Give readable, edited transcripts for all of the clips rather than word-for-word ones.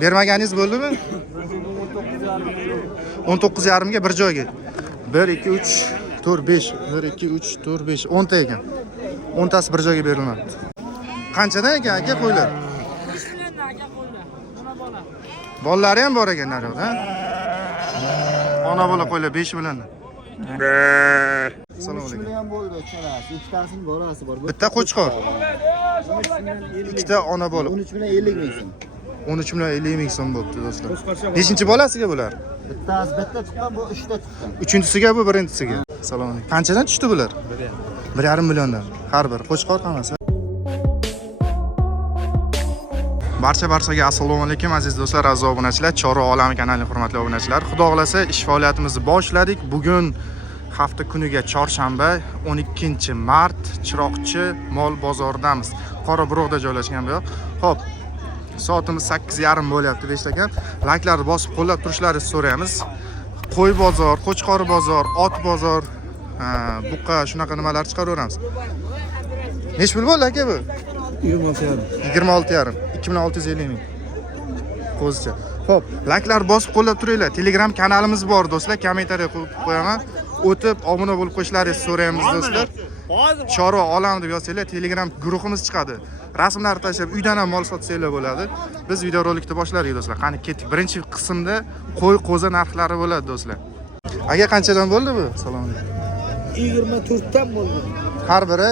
Bermaganingiz bo'ldimi? 19,5 ga bir joyga. 1 2 3 4 5 1 2 3 4 5 10 ta ekan. 10 tasi bir joyga berilmoqda. Qanchadan ekan aka qo'ylar? 5 milliondan aka qo'ylar. Ona bola. Bolalari ham bor ekan naryoqda, ha? Ona bola qo'ylar 5 milliondan. Assalomu alaykum. Million bo'ldi ikkalasi. Ikkitasining bolasi bor. Bitta qo'chqor. Ikkita ona bola. 13 million 50 ming so'm. 13 million 50 ming so'm bo'libdi do'stlar. Beshinchi bolasiga bular? Bittasi bitta chiqqan, bu 3 ta chiqqan. Uchinchisiga bu birinchisiga. Assalomu alaykum. Qanchadan tushdi bular? 1,5 milliondan. Har bir qo'chqor hammasi. Barchaga assalomu alaykum aziz do'stlar, aziz obunachilar, Chorva olami kanalining hurmatli obunachilar. Xudo xolasa ish faoliyatimizni boshladik. Bugun hafta kuniga chorshanba 12-mart Chiroqchi mol bozoridamiz. Qoraburoqda joylashgan bu yoq. Xo'p, soatimiz 8:30 bo'lyapti, 5 ekan. Layklarni bosib qo'llab turishlaringizni so'raymiz. Qo'y bozor, qo'chqor bozor, ot bozor, buqa shunaqa nimalar chiqaraveramiz. Nech pul bo'ldi aka bu? 26,5. 26,5 ming. Qo'zicha. Xo'p, layklar bosib qo'llab turinglar. Telegram kanalimiz bor do'stlar, kommentariya qo'yib qo'yaman. O'tib obuna bo'lib qo'yishlaringizni so'raymiz do'stlar. Chorva olam deb yozsanglar, Telegram guruhimiz chiqadi. Rasmlarni tashlab uydan ham mol sotsanglar bo'ladi. Biz videorolikni boshladik do'stlar. Qani ketdik. Birinchi qismda qo'y qo'zi narxlari bo'ladi do'stlar. Aka qanchadan bo'ldi bu? Assalomu alaykum. 24 dan bo'ldi. Har biri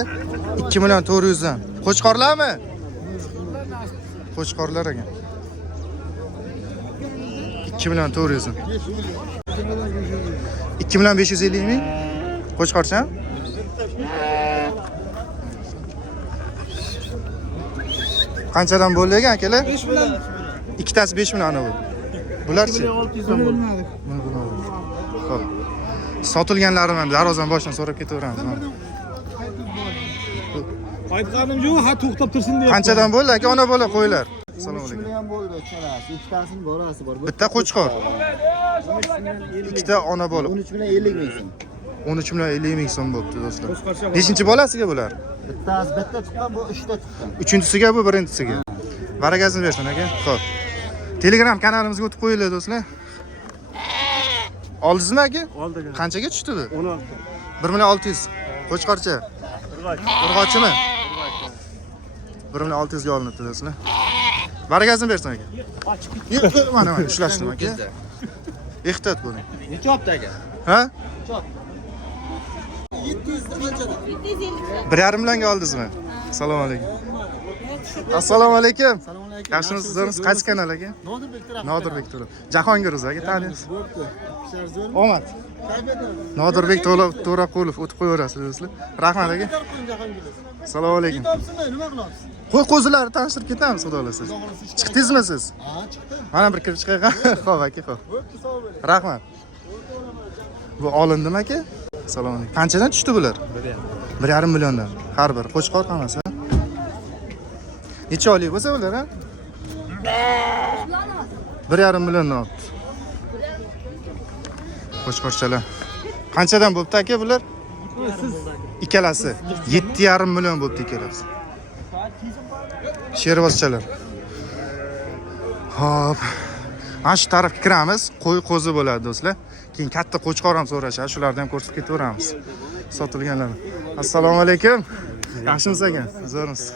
2 million 400 dan. Qo'chqorlarmi? Qo'chqorlar ekan. 2 million 400 dan. 2 million 550 ming. Qo'chqorcha? Qanchadan bo'ldi ekan akalar? 5 million. Ikkitasi 5 million ana bu. Bularchi? 600 dan bo'ldi. Xo'p. Sotilganlarim ham darvozdan boshdan so'rab ketaveramiz. Aytganim yo'q, ha to'xtab tursin deyapti. Qanchadan bo'ldi aka ona bola qo'ylar? Assalomu 13 alaykum. million bo'ldi ikkalasi. Ikkitasining bolasi bor. Bitta qo'chqor. Ikkita ona bola. 13 million 50 ming so'm. 13 million 50 ming so'm bo'libdi do'stlar. Beshinchi bolasiga bular? Bittasi bitta chiqqan, bu 3 ta chiqqan. Uchinchisiga bu birinchisiga. Barakasini bersin aka. Xo'p. Telegram kanalimizga o'tib qo'yinglar do'stlar. Oldingizmi aka? Oldim. Qanchaga tushdi bu? 16. 1 million 600. Qo'chqorcha. Urg'ochimi? 1 million 600 ga olinibdi do'stlar. Barakasini bersin aka. Mana ushlashdim aka. Ehtiyot bo'ling. Necha hafta aka? Ha? 700 qanchada? 1,5 millionga oldingizmi? Assalomu alaykum. Assalomu alaykum. Assalomu alaykum. Yaxshimisiz? Zo'rmisiz? Qaysi kanal aka? Nodirbek taraf. Nodirbek To'lov. Jahongir o'zi aka, taniysiz. Bo'pti. Ishlar zo'rmi? Omad. Nodirbek To'raqulov o'tib qo'yaverasiz do'stlar. Rahmat aka. Assalomu alaykum. Topsinlar, nima qilamiz? Qo'y qo'zilarni tanishtirib ketamiz, xudo xolasa. Chiqdingizmi siz? Ha, chiqdim. Mana bir kirib chiqay. Xo'p aka, xo'p. Bo'pti, sog' bo'ling. Rahmat. Bu olindimi aka? Assalomu alaykum. Qanchadan tushdi bular? 1,5 milliondan. Har bir qo'chqor hammasi. Necha oylik bo'lsa ular, ha? 1,5 milliondan olibdi. Qo'chqorchalar. Qanchadan bo'pti aka bular? Ikkalasi 7,5 million bo'pti ikkalasi. Shervozchalar. Xo'p. Mana shu tarafga kiramiz. Qo'y qo'zi bo'ladi do'stlar. Keyin katta qo'chqor ham so'rashadi. Shularni ham ko'rsatib ketaveramiz. Sotilganlar. Assalomu alaykum. Yaxshimisiz aka? Zo'rmisiz?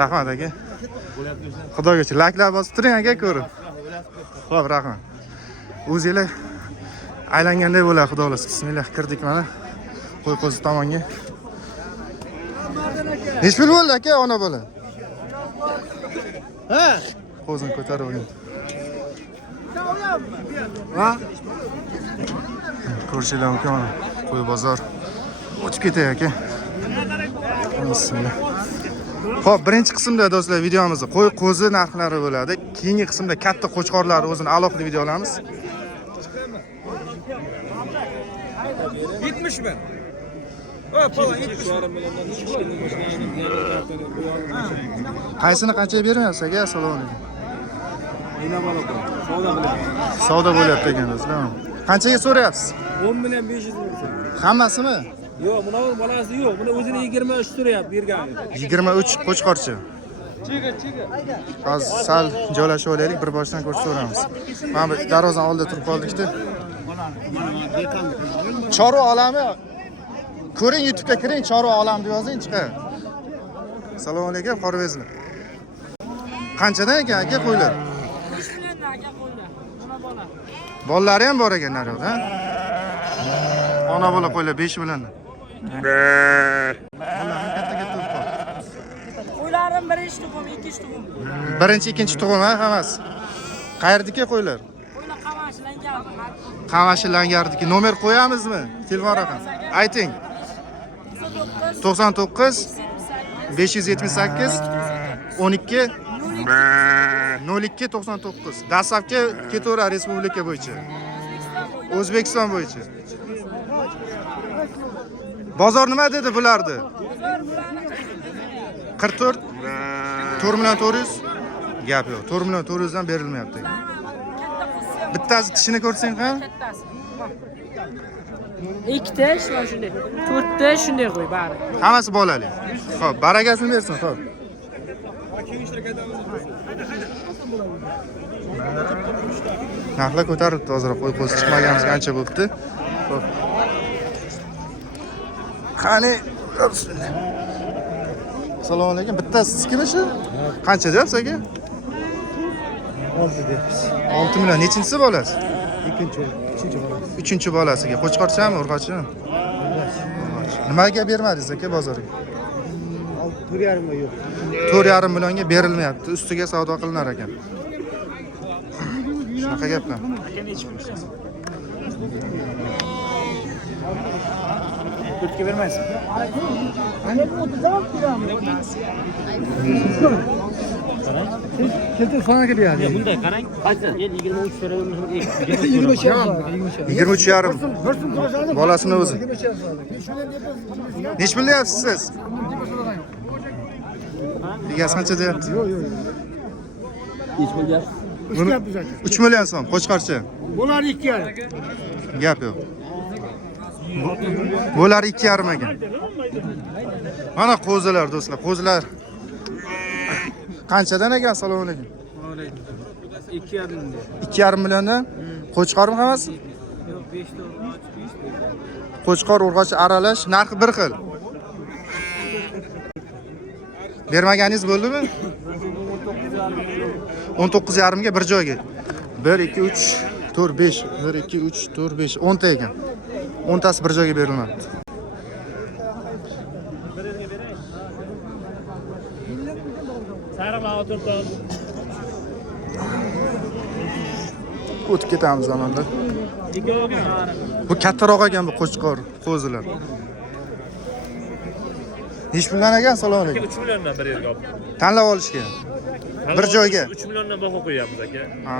Rahmat aka. Xudoga shukr. Layklar bosib turing aka ko'rib. Xo'p, rahmat. O'zinglar aylanganday bo'ladi, xudo xolasa. Bismillah, kirdik mana. Qo'y qo'zi tomonga. Nech pul bo'ldi aka ona bola? Ha? Qo'zini ko'tarib oling. Ha? Ko'rishinglar mumkin mana. Qo'y bozor. O'tib ketay aka. Bismillah. Xo'p, birinchi qismda do'stlar videomizda qo'y qo'zi narxlari bo'ladi. Keyingi qismda katta qo'chqorlar o'zini alohida video olamiz. 70 mi? Hop, 70. Qaysini qanchaga beryapsiz aka? Assalomu alaykum. Nima bo'ladi? Savdo bilan. Savdo bo'lyapti ekan do'stlar. Qanchaga so'rayapsiz? 10 million 500 ming. Hammasimi? Yo'q, buni bolasi yo'q. Buni o'zini 23 turyapti bergan. 23 qo'chqorcha. hozir sal joylashib olaylik, bir boshdan ko'rsataveramiz. Mana bu darvozani oldida turib qoldik-da. Chorva olami. Ko'ring, YouTube'ga kiring, chorva olam deb yozing, chiqadi. Assalomu alaykum, qorvezlar. Qanchadan ekan aka qo'ylar? 3 milliondan aka qo'ylar. Ona bola. Bolalari ham bor ekan naryoqda. Ona bola qo'ylar 5 milliondan. Qo'ylarim birinchi tuxum, ikkinchi tuxum. Birinchi, ikkinchi tug'um hammasi. Qayerdiki qo'ylar? Qo'ylar qamashilangan. Qamashilangarniki. Nomer qo'yamizmi? Telefon raqam. Ayting. 99 578 12 02 99. Dastlabki ketaverar respublika bo'yicha. O'zbekiston bo'yicha. Bozor nima dedi bularni? 44 4 million 400 gap yo'q. 4 million 400 dan berilmayapti. Bittasi tishini ko'rsang ham Kattasi. Ikkita shuna shunday. To'rtta shunday qo'y bari. hammasi bolali. Xo'p, barakasini bersin, xo'p. Narxlar ko'tarilibdi hozir, qo'y qo'zi chiqmaganimizga ancha bo'libdi. Xo'p. Qani, assalomu alaykum. Bittasi sizniki shu? Qancha deyapsiz aka? 6 deyapmiz. 6 million. Nechinchisi bolasi? Ikkinchi bola. 3-bolasiga. Qo'chqorchami, urg'ochimi? Nimaga bermadingiz aka bozorga? 4,5 yo'q. 4,5 millionga berilmayapti. Ustiga savdo qilinar ekan. Shunaqa gaplar. Ko'pga bermaysiz. Keltir sonaga beradi. Bunday qarang, qaysi? 23 so'raymiz. 23,5. Bolasini o'zi. Nech pul deyapsiz siz? Egasi qancha deyapti? Hech pul deyapsiz. 3 million so'm, qo'chqorcha. Bular 2,5. Gap yo'q. Bular 2,5 ekan. Mana qo'zilar do'stlar, qo'zilar. Qanchadan ekan? Assalomu alaykum. 2,5 milliondan. Qo'chqormi hammasi? Yo'q, 5 ta urg'och, 5 ta. Qo'chqor urg'ochi aralash, narxi bir xil. Bermaganingiz bo'ldimi? 19,5 ga bir joyga. 1 2 3 4 5 1 2 3 4 5 10 ta ekan. 10 tasi bir joyga berilmabdi. Sariq o'tirdi. O'tib ketamiz zamanda. Bu kattaroq ekan bu qo'chqor, qo'zilar. Nech puldan ekan? Assalomu alaykum. 3 milliondan bir yerga olib. Tanlab olishga. Bir joyga. 3 milliondan baho qo'yapmiz aka. Ha.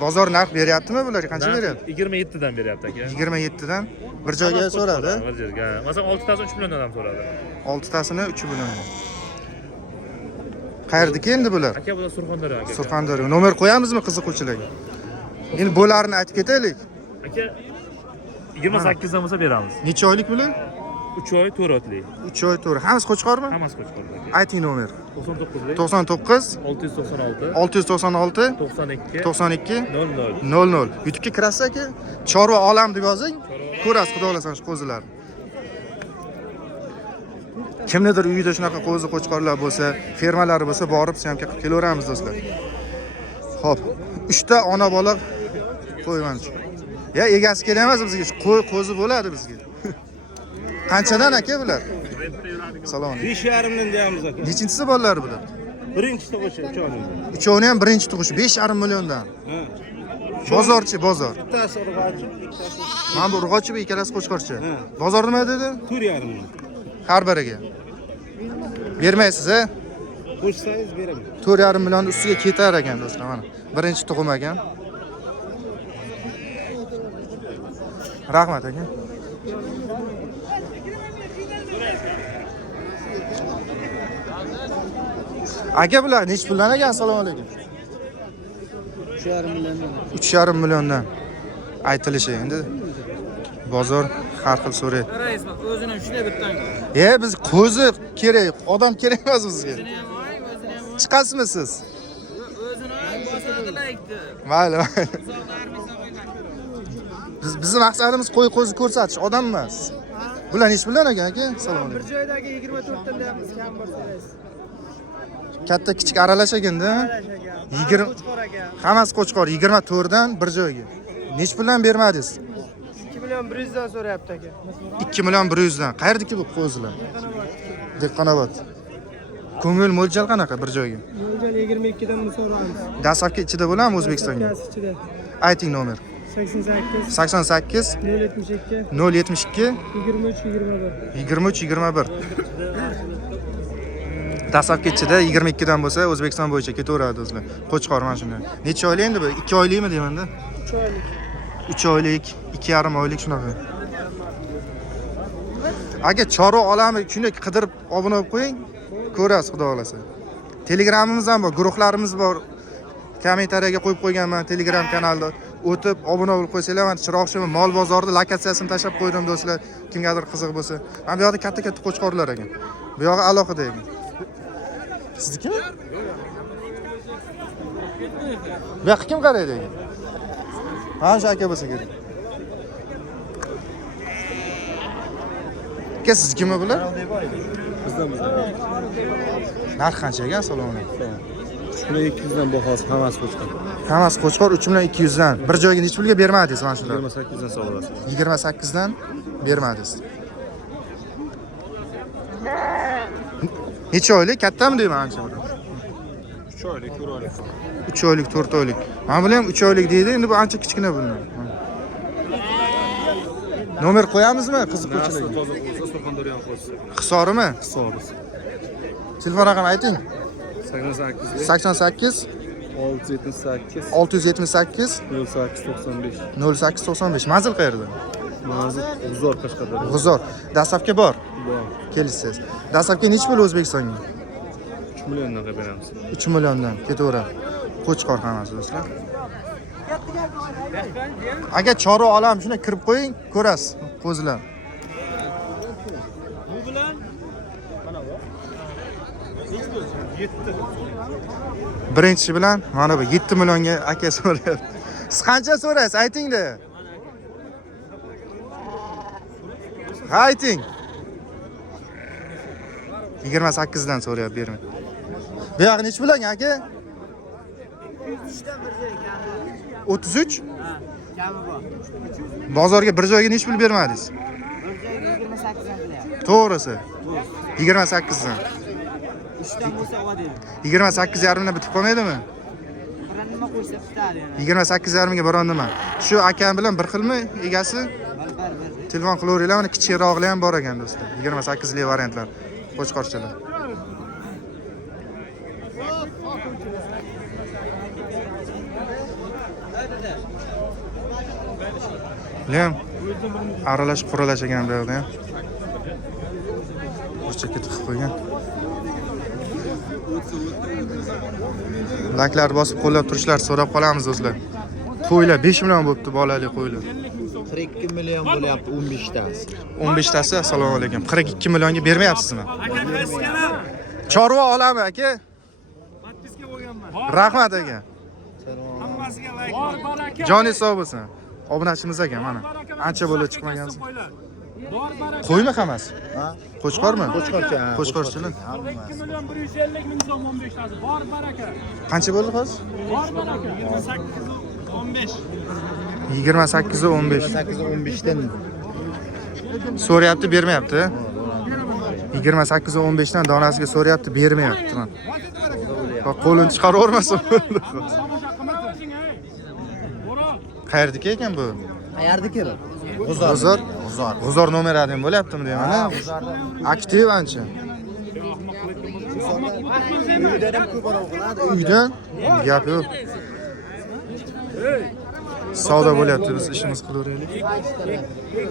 Bozor narx beryaptimi bular? Qancha beryapti? 27 dan beryapti aka. 27 dan bir joyga so'radi. Bir yerga. Masalan 6 tasini 3 milliondan ham so'radi. 6 tasini 3 million. Qayerdiki endi bular? Aka bular Surxondaryo aka. Surxondaryo. Nomer qo'yamizmi qiziquvchilarga? Endi bo'larini aytib ketaylik. Aka 28 dan bo'lsa beramiz. Necha oylik bular? 3 oy 4 oylik. 3 oy to'g'ri. Hammasi qo'chqormi? Hammasi qo'chqorda aka. Ayting nomer. 99 99 696 696 92 92 00. 00. YouTube'ga kirasiz aka. Chorva olam deb yozing. Ko'rasiz, xudo xolasa shu qo'zilarni. Kimnidir uyida shunaqa qo'zi qo'chqorlar bo'lsa, fermalari bo'lsa, borib syomka qilib kelaveramiz do'stlar. Xo'p, 3 ta ona bola qo'ymanchi. Ya egasi kelamas bizga, qo'y qo'zi bo'ladi bizga. Qanchadan aka bular? Salom. 5,5 dan deyamiz aka. Nechinchisi bolalar bular? Birinchisi o'sha uchovini. Uchovini ham birinchi tug'ish 5,5 milliondan. Ha. Bozorchi, bozor. Bittasi urg'ochi, ikkitasi Mana bu urg'ochi, bu ikkalasi qo'chqorchi. Ha. Bozor nima dedi? 4,5. Har biriga. Bermaysiz, a? Qo'shsangiz beraman. 4,5 million ustiga ketar ekan do'stlar, mana. Birinchi tug'im ekan. Rahmat aka. Aka bular nech puldan ekan? Assalomu alaykum. 3,5 milliondan. 3,5 milliondan aytilishi endi. Bozor har xil so'raydi. Rais bak o'zini shunday bittan. Biz qo'zi kerak, odam kerak emas bizga. O'zini ham oy, o'zini ham chiqasizmi siz? O'zini bosadilar aytdi. Mayli. Bizning maqsadimiz qo'y qo'zi ko'rsatish, odam emas. Bular nech puldan ekan aka? Assalomu alaykum. joydagi 24 dan deyapmiz, kam bo'lsa. Katta kichik aralash ekanda. 20 hammasi qo'chqor 24 dan bir joyga. Nech puldan bermadingiz? 2 million 100 dan so'rayapti aka. 2 million 100 dan. Qayerdiki bu qo'zilar? Dehqonobod. Ko'ngil mo'ljal qanaqa bir joyga? Mo'ljal 22 dan so'raymiz. Dastlabki ichida bo'ladimi O'zbekistonga? Ichida. Ayting nomer. 88 88 072 072 23 21. 23 21. Dastlabki ichida 22 dan bo'lsa O'zbekiston bo'yicha ketaveradi do'stlar. Qo'chqor mana shunday. Necha oylik endi bu? 2 oylikmi deymanda? 3 oylik. 3 oylik, 2,5 oylik shunaqa. Aka chorva olami shunday qidirib obuna bo'lib qo'ying. Ko'rasiz, xudo xolasa. Telegramimiz ham bor, guruhlarimiz bor. Kommentariyaga qo'yib qo'yganman Telegram kanalda. O'tib obuna bo'lib qo'ysanglar, mana Chiroqchimi mol bozorida lokatsiyasini tashlab qo'ydim do'stlar. Kimgadir qiziq bo'lsa. Mana bu yoqda katta-katta qo'chqorlar ekan. Bu yog'i alohida ekan. Siznikimi? Bu yoqqa kim qaraydi ekan? Ha, shu aka bo'lsa kerak. Aka siznikimi bular? Narx qancha ekan? Assalomu alaykum. 200 dan bahosi hammasi qo'chqor. Hammasi qo'chqor 3,200 dan. Bir joyga necha pulga bermadingiz mana shular? 28 dan sotasiz. 28 dan bermadingiz. Necha oylik? Kattami deyman ancha buni. 3 oylik, 4 oylik. 3 oylik, 4 oylik. Mana bular ham 3 oylik deydi. Endi bu ancha kichkina bundan. Nomer qo'yamizmi qiziquvchilarga? Toza bo'lsa Surxondaryo qo'ysa. Hisorimi? Hisobimiz. Telefon raqami ayting. 88 88 678 678 0895. 0895. Manzil qayerda? Manzil G'uzor Qashqadaryo. G'uzor. Dastlabki bor. Bor. Kelishsiz. Dastlabki necha pul O'zbekistonga? 3 milliondan beramiz. 3 milliondan ketaveradi. Qo'chqor hammasi do'stlar. Agar chorva olam shuna kirib qo'ying, ko'rasiz qo'zilar. Bu bilan Birinchi bilan mana bu 7 millionga aka so'rayapti. Siz qancha so'raysiz? Ayting-da. Ha, ayting. 28 dan so'rayapti, bermang. Bu yoq necha bilan aka? 33? Bozorga bir joyga necha pul bermadingiz? bir joyga 28 dan qilyapti. To'g'risi. 28 dan. 3 dan bo'lsa oddiy. 28 yarimdan bitib qolmaydimi? Biron nima qo'ysa bitadi yana. 28 yarimga biron nima. Shu akam bilan bir xilmi egasi? Bir. Telefon qilaveringlar, mana kichikroqlar ham bor ekan do'stlar. 28 lik variantlar. Qo'chqorchalar. Lem aralash quralash ekan bu yerda ham. Burchakka tiqib qo'ygan. Laklar bosib qo'llab turishlar so'rab qolamiz do'stlar. Qo'ylar 5 million bo'libdi bolali qo'ylar. 42 million bo'lyapti 15 tasi. 15 tasi assalomu alaykum. 42 millionga bermayapsizmi? Chorva olami aka? Rahmat aka. Joni sog' bo'lsin. Obunachimiz aka mana. Ancha bo'lib chiqmagansiz. Qo'ymi hammasi? Ha? Qo'chqormi? Qo'chqorcha. Qo'chqorchilar. 2 million 150 ming so'm 15 tasi. Bor baraka. Qancha bo'ldi hozir? Bor baraka. 15. 28 15. 8 15 dan. So'rayapti, bermayapti. 28 15 dan donasiga so'rayapti, bermayapti. Qo'lini chiqaravermasin. Qayerdiki ekan bu? Qayerdiki bu? G'uzor. G'uzor nomer adem bo'lyaptimi deyman. Aktiv ancha. Uydan ham ko'p borib qoladi. Uydan gap yo'q. Savdo bo'lyapti, biz ishimiz qilaveraylik.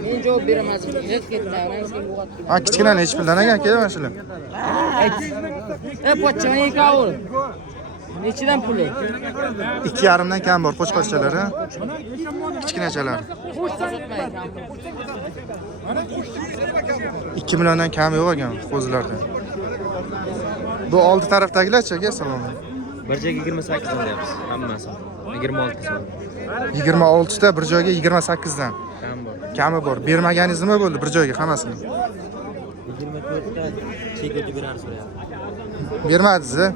Men javob beramadim. Net ketdi. Ha, kichkina nechi puldan ekan aka mana shular? Pochchani 2 avr. Nechidan puli? 2,5 dan kam bor qo'chqorchalar, ha? Kichkinachalar. 2 milliondan kam yo'q ekan qo'zilarda. Bu oldi tarafdagilar-chi aka? Salom. Bir joyga 28 dan deyapmiz hammasi. 26 so'm. 26 ta bir joyga 28 dan. Kam bor. Kami bor. Bermaganingiz nima bo'ldi bir joyga hammasini? 24 ta chek o'tib beradi so'rayapti. Bermadingiz-a?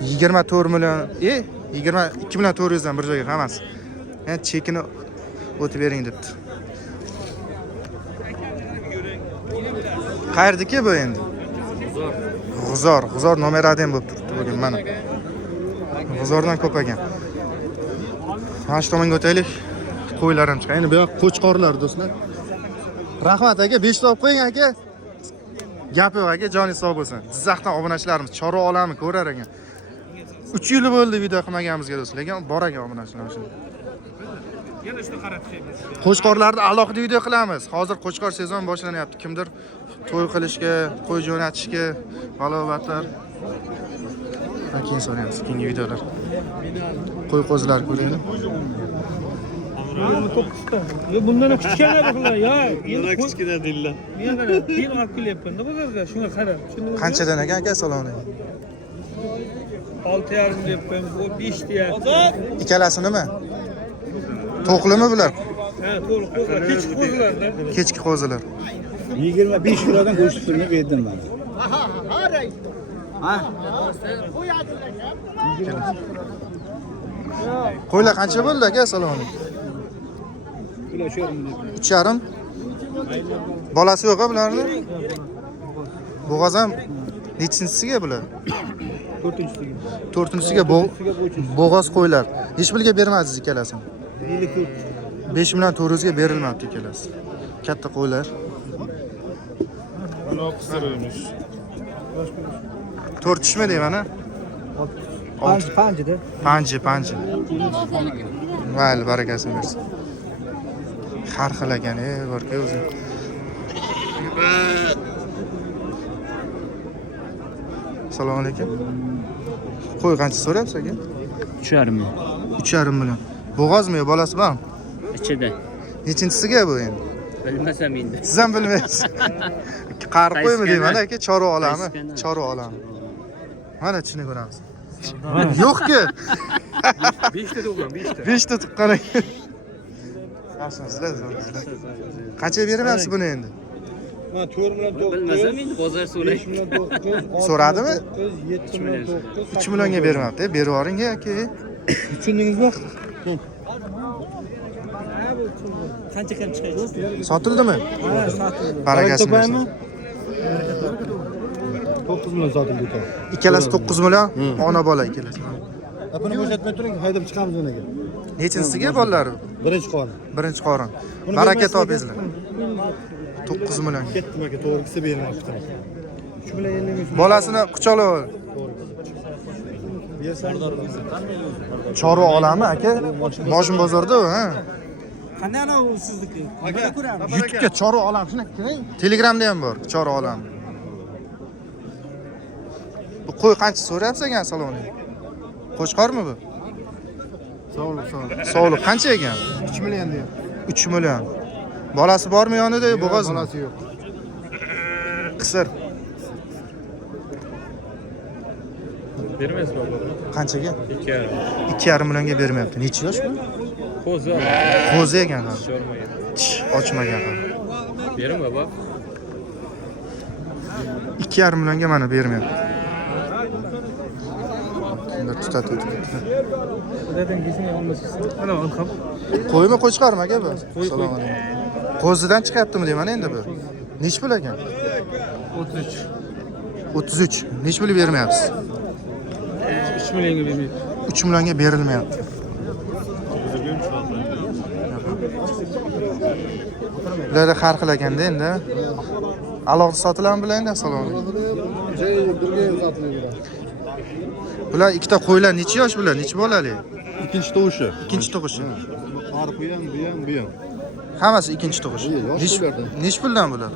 24 million, 22 million 400 dan bir joyga hammasi. Endi chekini o'tib bering debdi. Qayerdiki bu endi? G'uzor nomer 1 bo'lib turibdi bugun mana. G'uzordan ko'p ekan. Mana shu tomonga o'taylik. Qo'ylar ham chiqadi. Endi bu yoq qo'chqorlar do'stlar. Rahmat aka, 5 ta olib qo'ying aka. Gap yo'q aka, joningiz sog' bo'lsin. Jizzaxdan obunachilarimiz Chorva olami ko'rar ekan. 3 yil bo'ldi video qilmaganimizga do'stlar. Lekin bor ekan obunachilar shunda. Yana shuni qarab chiqamiz. Qo'chqorlarni alohida video qilamiz. Hozir qo'chqor sezon boshlanyapti. Kimdir to'y qilishga, qo'y jo'natishga, balobatlar. Keyin so'raymiz, keyingi videolar. Qo'y qo'zilar ko'raylik. Bundan kichkina bular. Ya, Bundan kichkina deydilar. men qarab, keyin olib kelyapman-da bozorga. Shunga qarab. Qanchadan ekan aka saloni? 6,5 deyapman, bu 5 deyapti. Ikkalasi nima? To'qlimi bular? Ha, to'liq qo'zlar, kechki qo'zlarda. Kechki qo'zilar. 25 kilodan go'sht pulini berdim men. Qo'ylar qancha bo'ldi aka saloni? 3,5. Bolasi yo'q-a bularni? Bo'g'oz ham nechinchisiga bular? 4-siga bo'g'oz qo'ylar. Hech biriga bermadingiz ikkalasini. 5 million 400 ga berilmabdi ikkalasi. Katta qo'ylar. Buloq qisirimish. 4 tishmi deyman-a? Panjida. Panji. Mayli, barakasini bersin. Har xil ekan, borka o'zi. Assalomu alaykum. Qo'y qancha so'rayapsiz aka? 3,5 million. 3,5 million. Bo'g'ozmi, bolasi bormi? Ichida. Nechinchisiga bu endi? Bilmasam endi. Siz ham bilmaysiz. Qari qo'ymi deyman aka, Chorva olami. Chorva olami. Mana ichini ko'ramiz. Yo'q-ku. 5 ta to'g'ri, 5 ta. 5 ta tuqqan ekan. Yaxshimisiz? Qanchaga beramayapsiz buni endi? Ha, 4 million 900. Bilmasam endi bozor so'ray. 5 million 900. So'radimi? 7 million 900. 3 millionga bermabdi. Berib yuboring aka. Tushundingizmi? Qancha kam chiqadi? Sotildimi? Ha, sotildi. Barakasini bersin. 9 million sotildi ekan. Ikkalasi 9 million, ona bola ikkalasi. Buni bo'shatmay turing, haydab chiqamiz unaga. Nechinchisiga bolalar? Birinchi qorin. Birinchi qorin. Baraka topingizlar. 9 million. Ketdim aka, to'g'risi bermabdi. 3 million 50 ming. Bolasini quchoqlab ol. Chorva olami aka? Mojin bozorda u, ha? Qanday ana u sizniki? YouTube'ga Chorva olami shuni kiring. Telegramda ham bor, Chorva olami. Bu qo'y qancha so'rayapsiz ekan saloni? Qo'chqormi bu? Sog'liq qancha ekan? 3 million deyapti. 3 million. Bolasi bormi yonida, bo'g'ozmi? Bolasi yo'q. Qisir. Bermaysiz baba. Qanchaga? 2,5. 2,5 millionga bermayapti. Necha yosh bu? Qo'zi. Qo'zi ekan. Sho'rmagan. Ochmagan. Bering baba. 2,5 millionga mana bermayapti. Bunlar tutatib. Zaten kesini olmasın. Ana ham. Qo'ymi qo'chqarmi aka bu? Assalomu alaykum. Qo'zidan chiqyaptimi deyman endi bu. Nech pul ekan? 33. 33. Nech pul bermayapsiz? 3 millionga bermaydi. 3 millionga berilmayapti. Bularda har xil ekanda endi. Alohida sotiladimi bular endi? Assalomu alaykum. Bular ikkita qo'ylar necha yosh bular? Necha bolali? İkinci doğuşu. Ikkinchi tug'ishi. Qarı bu yan, bu yan. Hammasi ikkinchi tug'ish. Nech puldan bular?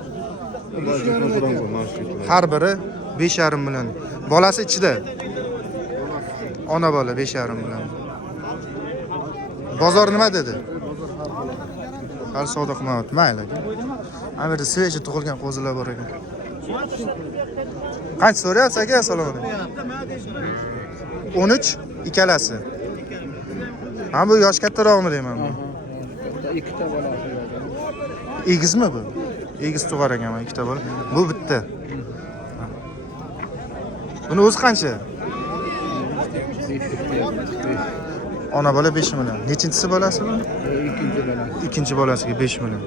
Har biri 5,5 million. Bolasi ichida. Ona bola 5,5 million. Bozor nima dedi? Hali savdo qilmayapti, mayli aka. Amirda sveji tug'ilgan qo'zilar bor ekan. Qancha so'rayapsiz aka? Assalomu alaykum. 13 ikkalasi. Ha bu yosh kattaroqmi deyman. Ikkita bola. Egizmi bu? Egiz tug'ar ekanman, ikkita bola. Bu bitta. Buni o'zi qancha? Ona bola 5 million. Nechinchisi bolasi bu? Ikkinchi bolasiga 5 million.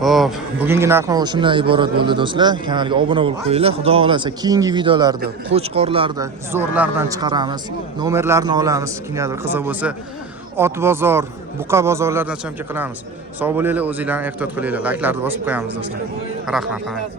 Xo'p, bugungi narx-navo shundan iborat bo'ldi do'stlar. Kanalga obuna bo'lib qo'yinglar. Xudo xolasa keyingi videolarda qo'chqorlarda, zo'rlardan chiqaramiz, nomerlarini olamiz. Kimgadir qiziq bo'lsa, ot bozor, buqa bozorlardan chamka qilamiz. Sog' bo'linglar, o'zinglarni ehtiyot qilinglar. Layklarni bosib qo'yamiz do'stlar. Rahmat.